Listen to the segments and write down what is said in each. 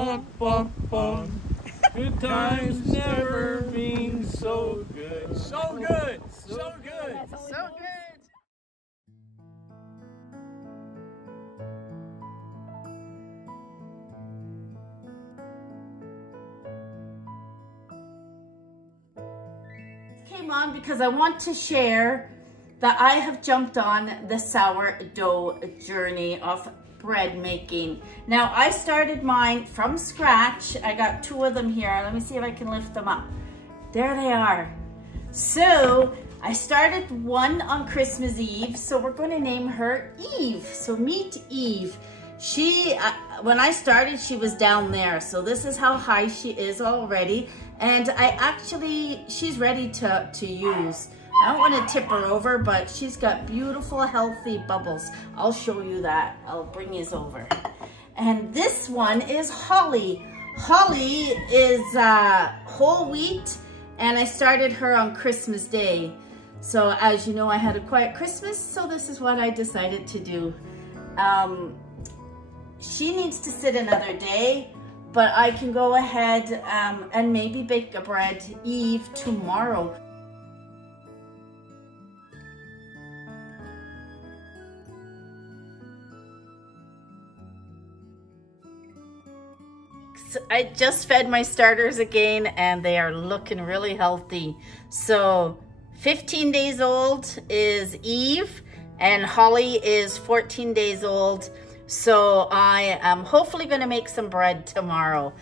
bum, bum, bum. Good times never been so good. So good. So good. So good. Came on because I want to share that I have jumped on the sourdough journey of bread making. Now I started mine from scratch. I got 2 of them here. Let me see if I can lift them up. There they are. So I started one on Christmas Eve. So we're going to name her Eve. So meet Eve. She, when I started, she was down there. So this is how high she is already. And she's ready to use. I don't want to tip her over, but she's got beautiful, healthy bubbles. I'll show you that. I'll bring you over. And this one is Holly. Holly is whole wheat, and I started her on Christmas Day. So as you know, I had a quiet Christmas, so this is what I decided to do. She needs to sit another day, but I can go ahead and maybe bake a bread Eve tomorrow. I just fed my starters again and they are looking really healthy. So 15 days old is Eve and Holly is 14 days old. So I am hopefully going to make some bread tomorrow.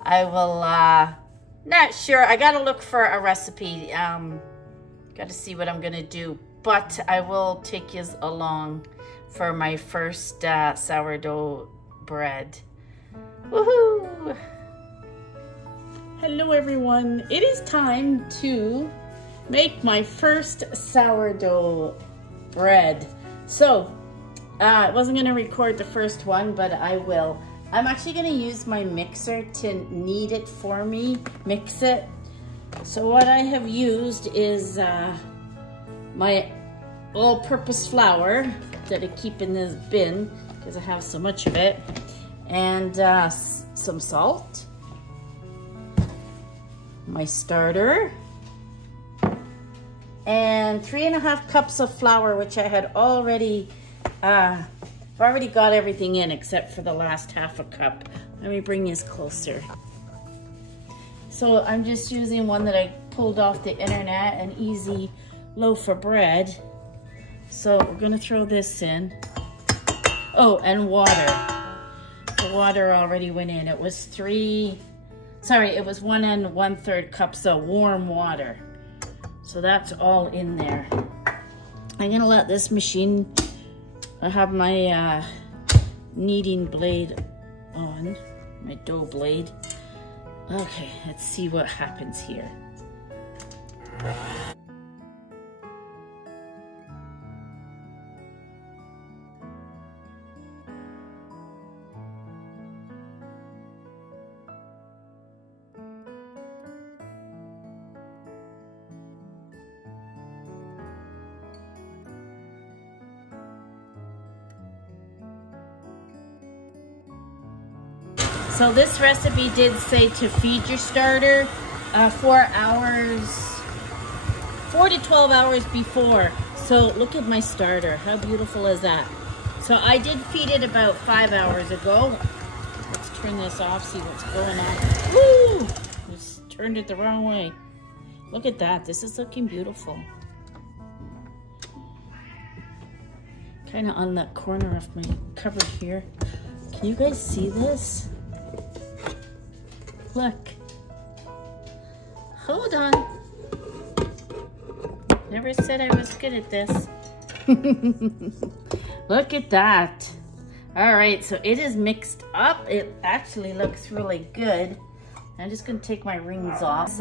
I will, not sure. I got to look for a recipe. Got to see what I'm going to do. But I will take you along for my first sourdough bread. Woohoo! Hello everyone. It is time to make my first sourdough bread. So, I wasn't going to record the first one, but I will. I'm actually going to use my mixer to knead it for me, mix it. So what I have used is my all-purpose flour that I keep in this bin because I have so much of it. And some salt, my starter, and 3.5 cups of flour, which I had already, I've already got everything in except for the last 1/2 cup. Let me bring this closer. So I'm just using one that I pulled off the internet, an easy loaf of bread. So we're gonna throw this in. Oh, and water. The water already went in. It was 1 1/3 cups of warm water. So that's all in there. I'm gonna let this machine, I have my kneading blade on, my dough blade. Okay, let's see what happens here. So this recipe did say to feed your starter 4 to 12 hours before. So look at my starter. How beautiful is that? So I did feed it about 5 hours ago. Let's turn this off, see what's going on. Woo! Just turned it the wrong way. Look at that. This is looking beautiful. Kind of on the corner of my cupboard here. Can you guys see this? Look. Hold on. Never said I was good at this. Look at that. All right, so it is mixed up. It actually looks really good. I'm just gonna take my rings off.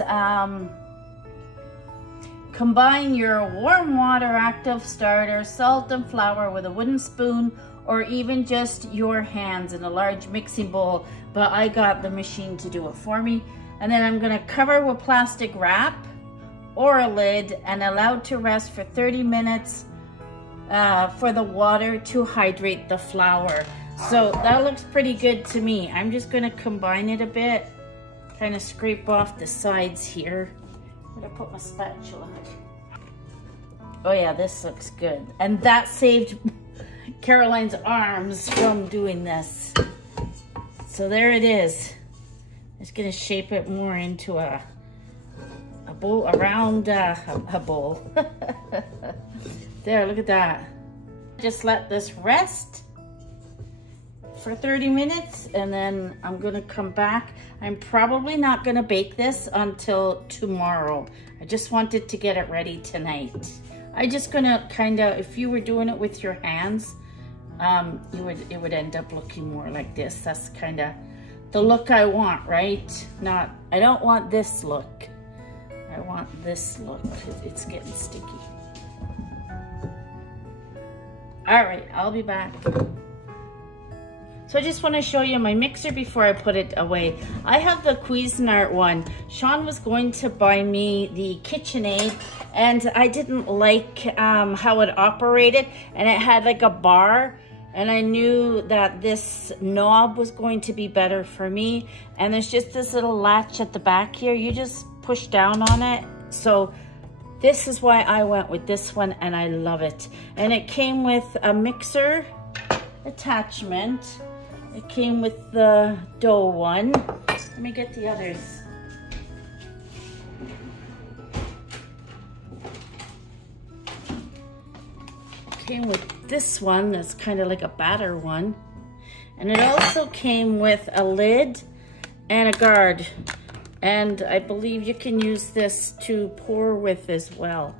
Combine your warm water active starter, salt and flour with a wooden spoon or even just your hands in a large mixing bowl, but I got the machine to do it for me. And then I'm gonna cover with plastic wrap or a lid and allow to rest for 30 minutes for the water to hydrate the flour. So that looks pretty good to me. I'm just gonna combine it a bit, kind of scrape off the sides here. I'm gonna put my spatula. Oh yeah, this looks good. And that saved Caroline's arms from doing this. So there it is. Just gonna shape it more into a bowl, around a bowl. There, look at that. Just let this rest for 30 minutes and then I'm gonna come back. I'm probably not gonna bake this until tomorrow. I just wanted to get it ready tonight. I'm just gonna kind of, if you were doing it with your hands, it would end up looking more like this. That's kind of the look I want, right? I don't want this look. I want this look. It's getting sticky. All right, I'll be back. So I just want to show you my mixer before I put it away. I have the Cuisinart one. Sean was going to buy me the KitchenAid and I didn't like how it operated, and it had like a bar, and I knew that this knob was going to be better for me. And there's just this little latch at the back here. You just push down on it. So this is why I went with this one, and I love it. And it came with a mixer attachment. It came with the dough one. Let me get the others. It came with this one that's kind of like a batter one. And it also came with a lid and a guard. And I believe you can use this to pour with as well.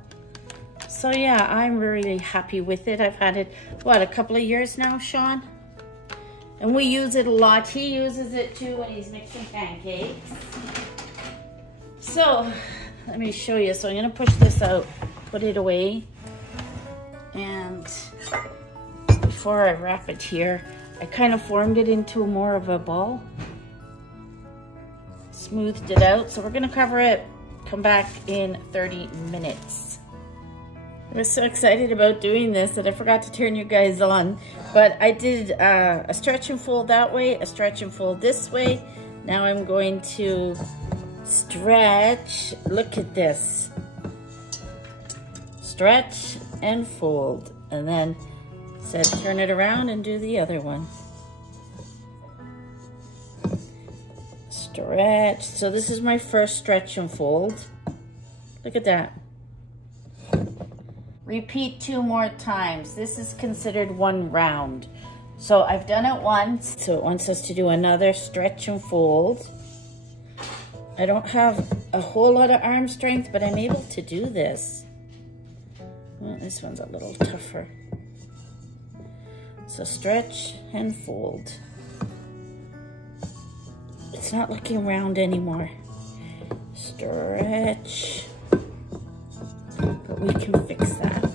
So yeah, I'm really happy with it. I've had it, what, a couple of years now, Sean? And we use it a lot. He uses it too when he's mixing pancakes. So let me show you. So I'm gonna push this out, put it away. And before I wrap it here, I kind of formed it into more of a ball. Smoothed it out. So we're gonna cover it, come back in 30 minutes. I was so excited about doing this that I forgot to turn you guys on. But I did a stretch and fold that way, a stretch and fold this way. Now I'm going to stretch. Look at this. Stretch and fold. And then said turn it around and do the other one. Stretch. So this is my first stretch and fold. Look at that. Repeat 2 more times. This is considered 1 round. So I've done it once. So it wants us to do another stretch and fold. I don't have a whole lot of arm strength, but I'm able to do this. Well, this one's a little tougher. So stretch and fold. It's not looking round anymore. Stretch. But we can fix that.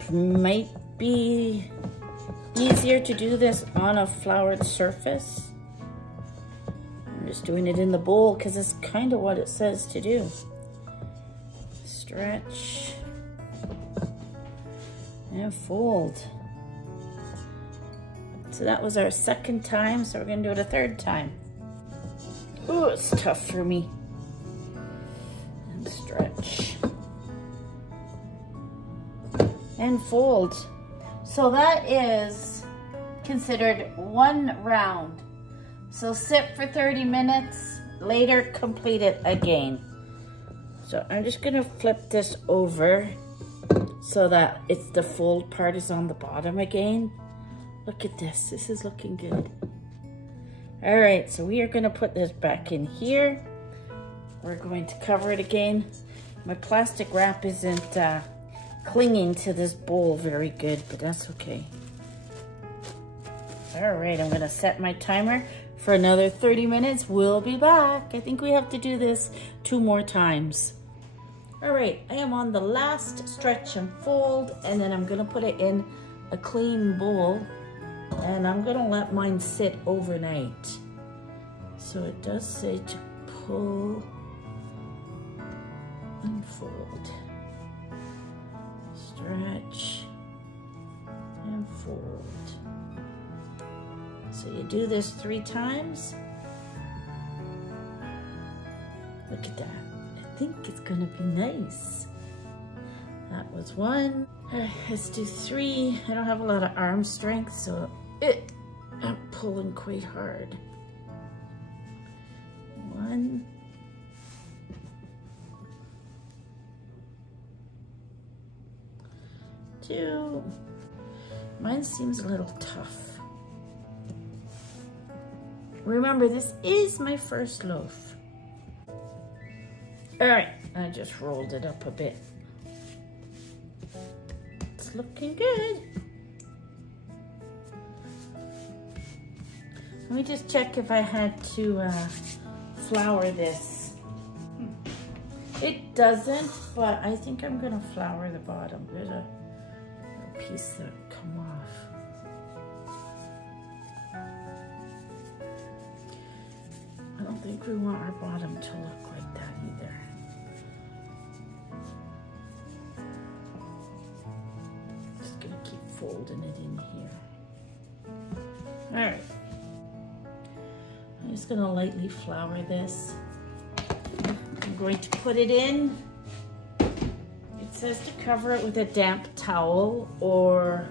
It might be easier to do this on a floured surface. I'm just doing it in the bowl because it's kind of what it says to do. Stretch and fold. So that was our second time, so we're gonna do it a third time. Ooh, it's tough for me. And stretch. And fold. So that is considered 1 round. So sit for 30 minutes, later complete it again. So I'm just gonna flip this over so that it's the fold part is on the bottom again. Look at this, this is looking good. All right, so we are gonna put this back in here. We're going to cover it again. My plastic wrap isn't clinging to this bowl very good, but that's okay. All right, I'm gonna set my timer for another 30 minutes. We'll be back. I think we have to do this 2 more times. All right, I am on the last stretch and fold, and then I'm gonna put it in a clean bowl, and I'm gonna let mine sit overnight. So it does say to pull and fold. Stretch and fold. So you do this 3 times. Look at that. I think it's gonna be nice. That was 1. All right, let's do 3. I don't have a lot of arm strength, so I'm pulling quite hard. 1. 2. Mine seems a little tough. Remember, this is my first loaf. All right, I just rolled it up a bit. It's looking good. Let me just check if I had to flour this. It doesn't, but I think I'm gonna flour the bottom. There's a piece that come off. I don't think we want our bottom to look like that either. Just gonna keep folding it in here. All right. I'm just gonna lightly flour this. I'm going to put it in. It says to cover it with a damp towel or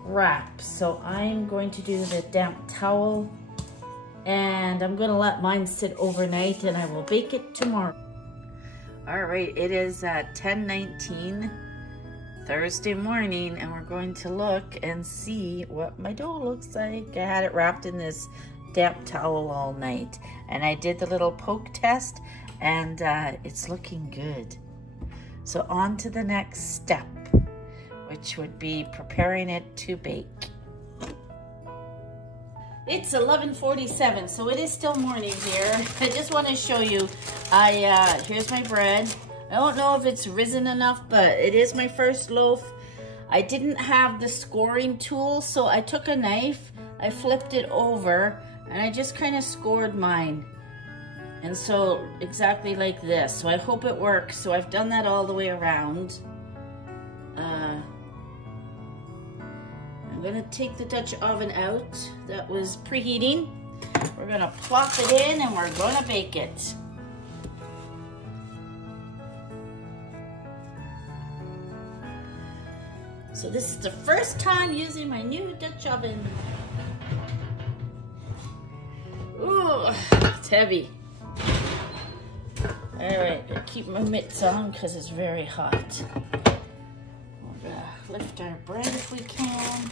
wrap. So I'm going to do the damp towel, and I'm gonna let mine sit overnight, and I will bake it tomorrow. All right, it is 10:19 Thursday morning, and we're going to look and see what my dough looks like. I had it wrapped in this damp towel all night, and I did the little poke test, and it's looking good. So on to the next step, which would be preparing it to bake. It's 11:47, so it is still morning here. I just want to show you, here's my bread. I don't know if it's risen enough, but it is my first loaf. I didn't have the scoring tool, so I took a knife, I flipped it over, and I just kind of scored mine. And so exactly like this. So I hope it works. So I've done that all the way around. I'm gonna take the Dutch oven out that was preheating. We're gonna plop it in and we're gonna bake it. So this is the first time using my new Dutch oven. Ooh, it's heavy. All right, I keep my mitts on because it's very hot. We're gonna lift our bread if we can.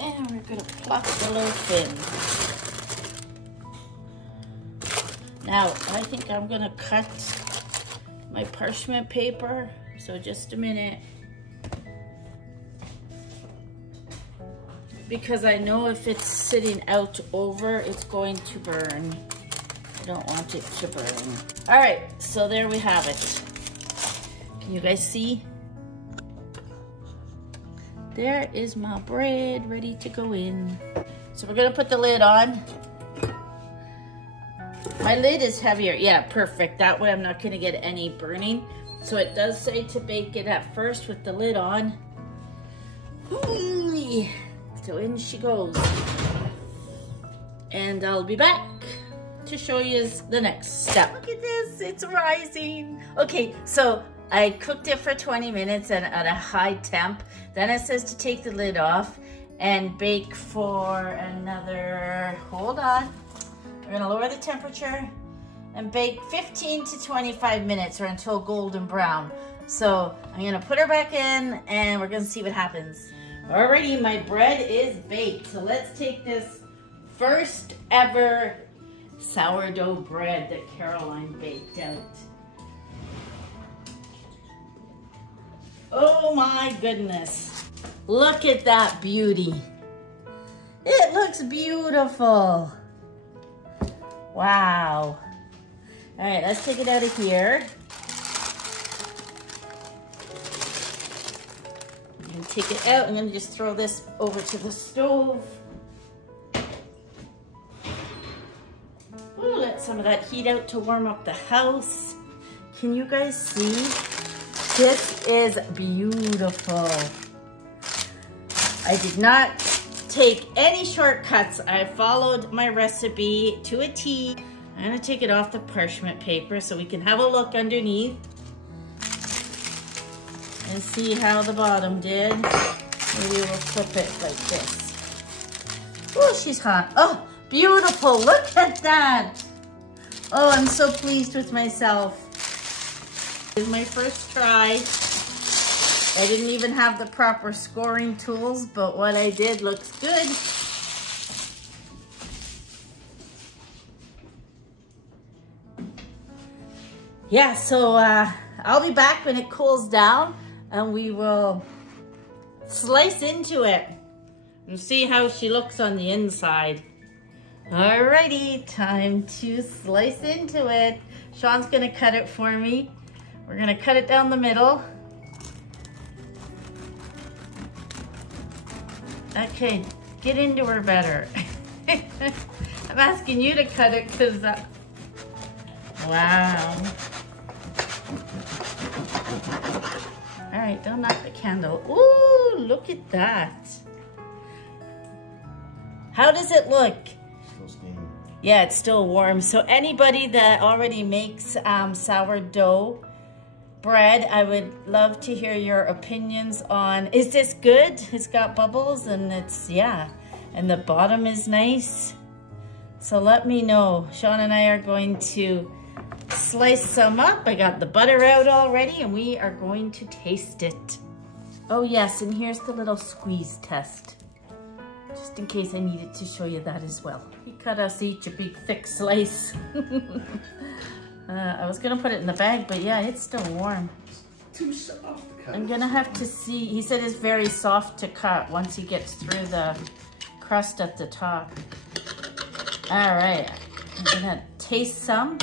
And we're gonna plop the loaf in. Now, I think I'm gonna cut my parchment paper, so just a minute. Because I know if it's sitting out over, it's going to burn. I don't want it to burn. All right, so there we have it. Can you guys see? There is my bread ready to go in. So we're gonna put the lid on. My lid is heavier. Yeah, perfect. That way I'm not gonna get any burning. So it does say to bake it at first with the lid on. Ooh. So in she goes. And I'll be back to show you the next step. Look at this, it's rising. Okay, so I cooked it for 20 minutes at a high temp. Then it says to take the lid off and bake for another, hold on. We're gonna lower the temperature and bake 15 to 25 minutes or until golden brown. So I'm gonna put her back in and we're gonna see what happens. Alrighty, my bread is baked. So let's take this first ever sourdough bread that Caroline baked out. Oh my goodness. Look at that beauty. It looks beautiful. Wow. All right, let's take it out of here. And take it out. I'm gonna just throw this over to the stove. Ooh, let some of that heat out to warm up the house. Can you guys see? This is beautiful. I did not take any shortcuts. I followed my recipe to a T. I'm gonna take it off the parchment paper so we can have a look underneath and see how the bottom did. Maybe we'll flip it like this. Oh, she's hot. Oh, beautiful, look at that. Oh, I'm so pleased with myself. This is my first try. I didn't even have the proper scoring tools, but what I did looks good. Yeah, so I'll be back when it cools down and we will slice into it and see how she looks on the inside. Alrighty, time to slice into it. Sean's gonna cut it for me. We're gonna cut it down the middle. Okay, get into her better. I'm asking you to cut it because, wow. All right, don't knock the candle. Ooh, look at that. How does it look? Still steaming. Yeah, it's still warm. So anybody that already makes sourdough bread, I would love to hear your opinions on, is this good? It's got bubbles and it's, yeah, and the bottom is nice. So let me know. Sean and I are going to slice some up. I got the butter out already and we are going to taste it. Oh yes, and here's the little squeeze test. Just in case I needed to show you that as well. He cut us each a big thick slice. I was gonna put it in the bag, but yeah, it's still warm. Too soft to cut. I'm gonna have to see. He said it's very soft to cut once he gets through the crust at the top. All right, I'm gonna taste some.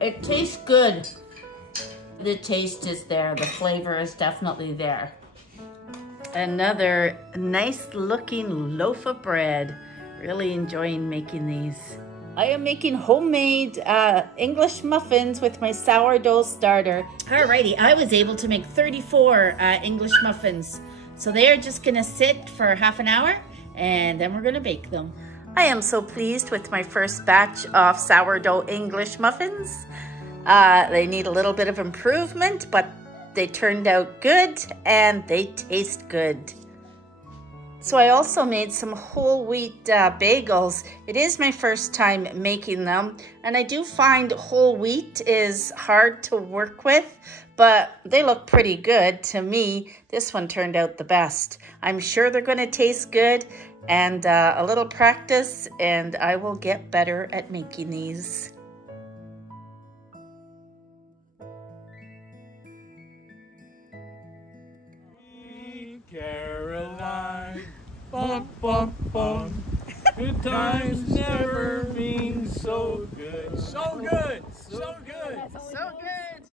It tastes good. The taste is there. The flavor is definitely there. Another nice looking loaf of bread. Really enjoying making these. I am making homemade English muffins with my sourdough starter. Alrighty, I was able to make 34 English muffins. So they are just gonna sit for half an hour and then we're gonna bake them. I am so pleased with my first batch of sourdough English muffins. They need a little bit of improvement, but they turned out good and they taste good. So I also made some whole wheat bagels. It is my first time making them, and I do find whole wheat is hard to work with, but they look pretty good to me. This one turned out the best. I'm sure they're gonna taste good, and a little practice and I will get better at making these. Caroline, bum, bum, bum. Good times never been so good. So good,